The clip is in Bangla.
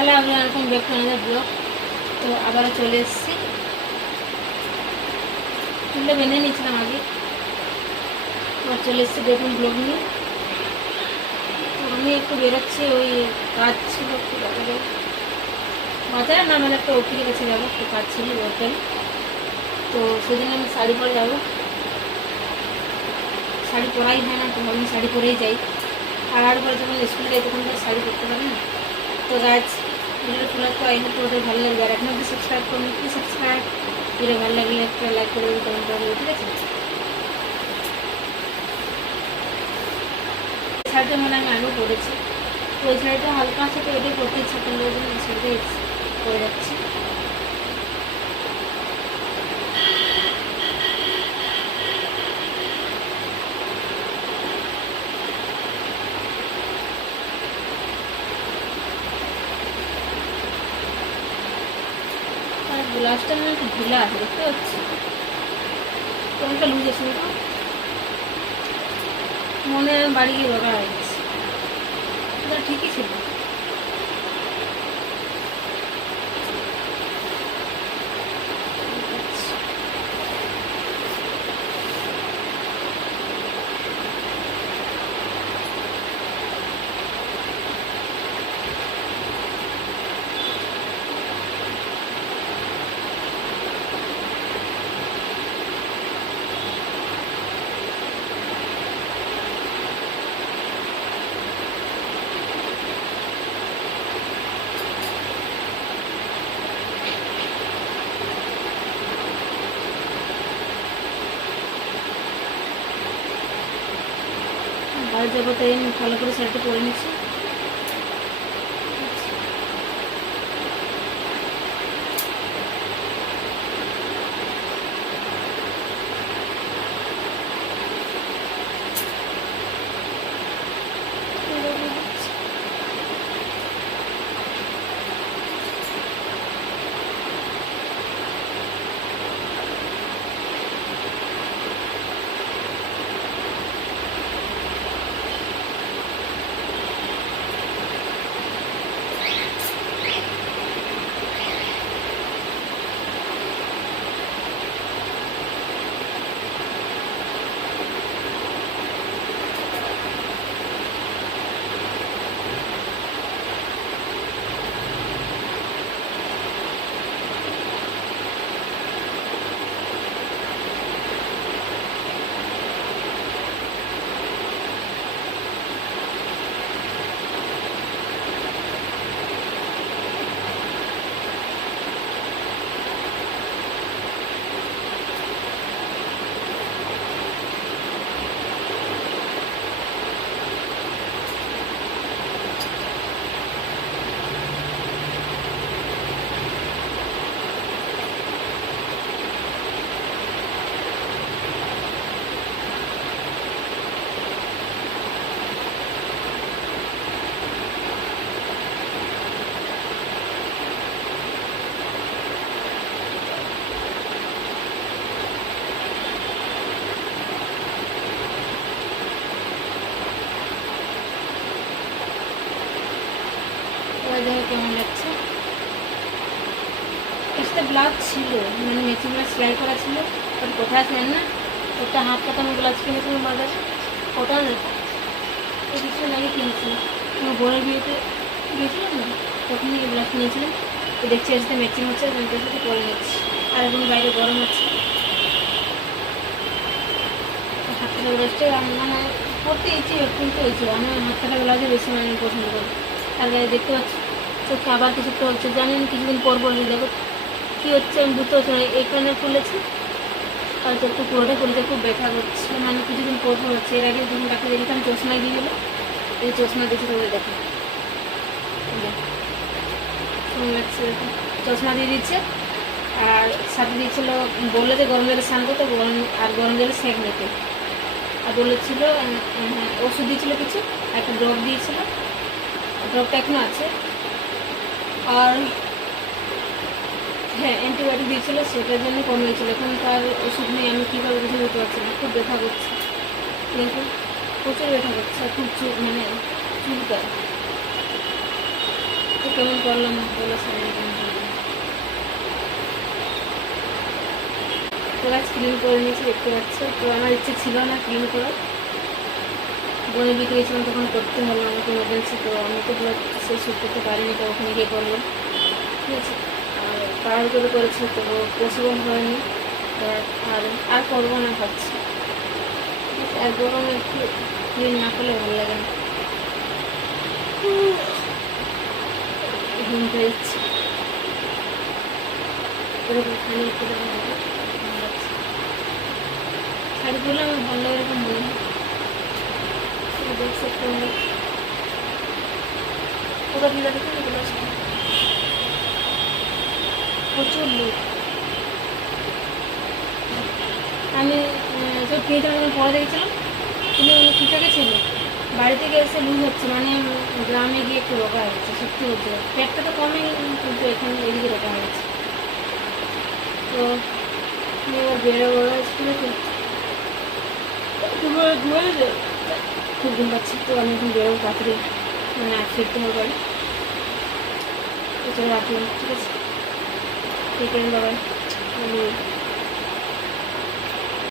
হ্যালো আমি এরকম ব্যাক টু আনাদার ব্লগ। তো আবারও চলে এসেছি, চুলটা বেঁধে নিয়েছিলাম আগে, আবার চলে এসেছি দেখুন ব্লগ নিয়ে। তো আমি একটু বেরোচ্ছি, ওই কাজ ছিল একটু বাজারে না, মানে একটা ওপির কাছে যাবো, একটু কাজ ছিল লোকাল। তো সেদিন আমি শাড়ি পরে যাবো, শাড়ি পরাই হয় না, তো আমি শাড়ি পরেই যাই। আর পরে যখন স্কুলে যাই তখন তো শাড়ি পরতে পারি না। তো গাছ ভিডিওটা তোলার পর এই হয়তো ওদের ভালো লাগবে। আর এখন অব্দি সাবস্ক্রাইব করুন, প্লিজ সাবস্ক্রাইব। ভিডিও ভালো লাগলে একটা লাইক করে দেবেন, কমেন্ট করে দেবেন, ঠিক আছে? শাড়িটা মানে আমি আগেও পরেছি, তো ওই শাড়িটা হালকা আছে, তো এটাই পরতে ইচ্ছা করলো, ওই জন্য এই শাড়িটাই পরে যাচ্ছি। আর ব্লাউজটা মানে একটু ঢিলা আছে, দেখতে পাচ্ছি, কোনটা লুজ আছে না, মনে হয় বাড়ি গিয়ে দরকার হয়ে গেছে, ঠিকই ছিল। বাড়ি যাবো, তাই আমি ভালো করে শাড়িটা পরে নিচ্ছি। দেখো কেমন লাগছে। একটা ব্লাউজ ছিল, মানে ম্যাচিং ব্লাউজ সেলাই করা ছিল, ওটা কোথায় আছে না, ওটা হাত কাটানো ব্লাউজ কিনেছিলাম বাজারে, ওটা এই কিছুদিন আগে কিনেছি, আমার বোনের বিয়েতে গিয়েছিলাম না, তখনই এই ব্লাউজ কিনেছিলাম। তো দেখছি আসতে ম্যাচিং হচ্ছে, ওইটার সাথে পরে নিচ্ছি। আর এখন বাইরে গরম আছে, হাত কাটা ব্লাউজটা মানে পরতে ইচ্ছে, কিন্তু হয়েছে আমি হাত কাটা ব্লাউজে বেশি মানে পছন্দ করি। আর গায়ে দেখতে পাচ্ছি চোখে আবার কিছু একটা হচ্ছে, জানেন কিছুদিন পর পর দেখো কী হচ্ছে, আমি বুঝতে পারছি না। এখানে খুলেছি আর একটু পুরোটা খুলতে খুব ব্যথা করছে, মানে কিছুদিন পর পর হচ্ছে। এর আগে যখন ডাক্তার দেখলাম চশমা দিয়ে দিল, এই চশমা দিয়েছে, তোদের দেখো কেমন লাগছে, চশমা দিয়ে দিচ্ছে। আর সাথে দিয়েছিল, বললো যে গরম জলে স্নান করতে, গরম জলে সেঁক নিতে। আর বলেছিল ওষুধ দিয়েছিল কিছু, একটা ড্রপ দিয়েছিল, ড্রপটা এখনো আছে। আর হ্যাঁ অ্যান্টিবায়োটিক দিয়েছিল, সেটার জন্য কমে গেছিলো। এখন তার ওষুধ নেই, আমি কীভাবে কিছু বুঝতে পারছি না, খুব ব্যথা করছে, কিন্তু প্রচুর ব্যথা করছে, আর খুব মানে চুলকায়। কেমন করলাম বলো সবাই কেমন করলাম। তো গাছ ক্লিন করে নিয়েছি দেখতে পাচ্ছ। তো আমার ইচ্ছে ছিল না ক্লিন করার, বনে বিক্রি গেছিলাম তখন করতে হলো আমাকে ইমার্জেন্সি। তো আমি তো সেই শ্যুট করতে পারিনি, তো ওখানে গিয়ে করলো, ঠিক আছে। আর পাড়ার করে করেছি, তো পসিবল হয়নি। আর আর করবো না ভাবছি, আর গরমে একটু ক্লিন না করলে ভালো লাগে না। ঘুম পেয়ে যাচ্ছে, এরকম খালি করে ভালো লাগছে। শাড়ি পরলে আমার ভালো লাগে এরকম মনে হয়। দেখছি তোমরা পুরো ভিড় দেখে এগুলো প্রচুর লোক। আমি সব কিনেছিলাম যখন পরে দেখেছিলাম, কিন্তু ঠিকঠাকই ছিল। বাড়ি থেকে এসে লুজ হচ্ছে, মানে গ্রামে গিয়ে একটু রোগা হয়ে গেছে, সত্যি হচ্ছে। পেটটা তো কমে, কিন্তু এখানে এদিকে রোগা হয়ে গেছে। তো এবার বেরোবো স্কুলে, ঘুরে খুব ঘুম পাচ্ছে। তো আমি এখন বেরোবো তাড়াতাড়ি, মানে ফিরতে হবে বাড়ি। তো চলে রাখলাম, ঠিক আছে। ঠিক আছে, বাবাই।